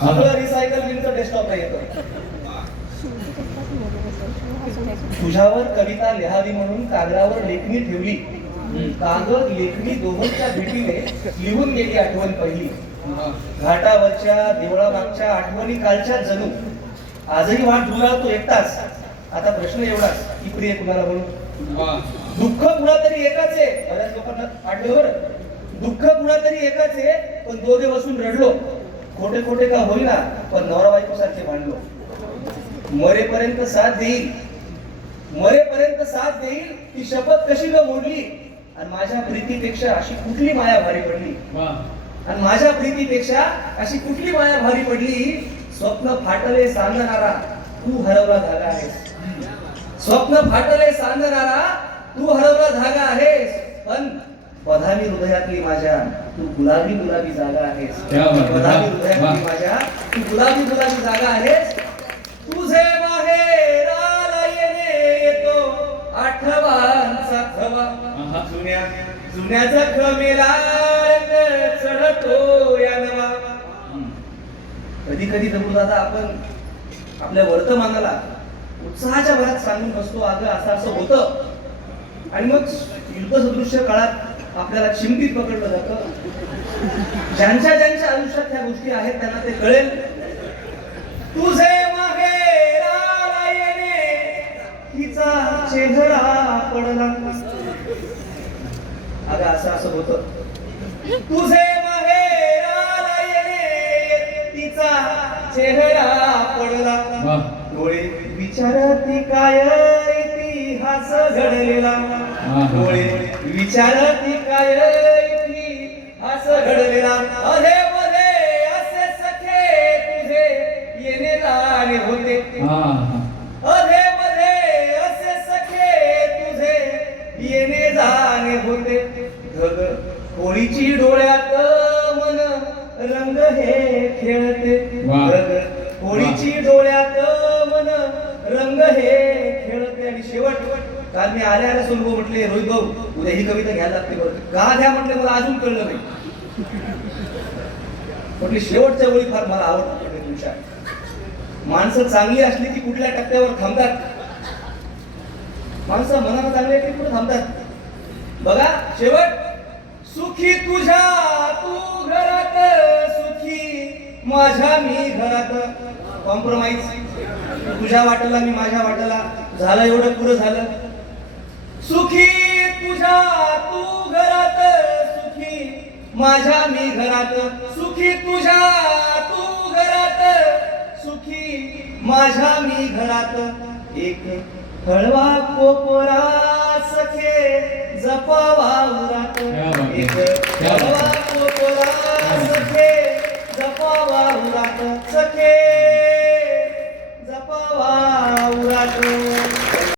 सगळं रिसायकल बिनचं डेस्कटॉपला येतं. तुझ्यावर कविता लिहावी म्हणून कागदावर लेखणी ठेवली. कागद लेखणी दोघांच्या भेटीने लिहून गेली आठवण पहिली. घाटावरच्या देवळामागच्या आठवणी कालच्या जणू आजही वाट झुलाळतो एकटाच. आता प्रश्न एवढाच की प्रिय कुणाला म्हणून. दुःख कुणा तरी एकाच आहे. बऱ्याच लोकांना आठवलं बरं. दुःख कुणा तरी एकाच आहे, पण दोघे बसून रडलो. खोटे खोटे का होईना, पण नवरा बायको सारखे मांडलो. मरेपर्यंत साथ देईल, मरेपर्यंत साथ देईल ती शपथ कशी न मोडली. आणि माझ्या प्रीतीपेक्षा अशी कुठली माया भारी पडली. आणि माझ्या प्रीतीपेक्षा अशी कुठली माया भारी पडली. स्वप्न फाटले सांगणारा तू हरवला धागा आहेस. स्वप्न फाटले सांगणारा तू हरवला धागा आहेस. पण बधामी हृदयातली माझ्या तू गुलाबी गुलाबी जागा आहेस. बधामी हृदयातली माझ्या तू गुलाबी गुलाबी जागा आहेस. तुझे माहेराला येणे येतो आठवांचा थवा. जुन्या जुन्या जखमेला चढतो या नवा. कधी कधी दादा आपण आपल्या वर्तमानाला उत्साहाच्या भरात सांगून बसतो, अगं असं असं होतं. आणि मग युद्धसदृश्य काळात आपल्याला चिमटीत पकडलं जातं. ज्यांच्या ज्यांच्या आयुष्यात ह्या गोष्टी आहेत त्यांना ते कळेल. तुझे माहेराला येणे तिचा चेहरा पडला. अगं असं असं होतं. तुझे माहेराला येणे तिचा चेहरा पडला. डोळे विचारती काय इतिहास घडलेला. डोळे विचारती काय इतिहास घडलेला. अरे मध्ये असे सखे तुझे येणे जाणे होते. अरे मध्ये असे सखे तुझे येणे जाणे होते. धग होळीची डोळ्यात मन रंग हे खेळते. धग होळीची डोळ्यात मन रंग हे खेळते. आणि शेवट काल मी आल्या सोनगो म्हटले, रोहित भाऊ उद्या ही कविता घ्यायला लागते बरं. का घ्या म्हटले, मला अजून कळलं नाही. म्हटली शेवटच्या ओळी फार मला आवडतात तुमच्या. माणसं चांगली असली की कुठल्या टप्प्यावर थांबतात. माणसं मनाला चांगली असली कुठे थांबतात. बघा शेवट. सुखी तुझ्या तू घरात, सुखी माझ्या मी घरात. कॉम्प्रोमाइज. तुझ्या वाटेला मी माझ्या वाटेला. झालं एवढं पुरं झालं. सुखी तुझ्या तू घरात, सुखी माझ्या मी घरात. सुखी तुझ्या तू घरात, सुखी माझ्या मी घरात. एक हळवा कोपरा सखे जपावा उरात. एक हळवा कोपरा सखे जपावा उरात. सखे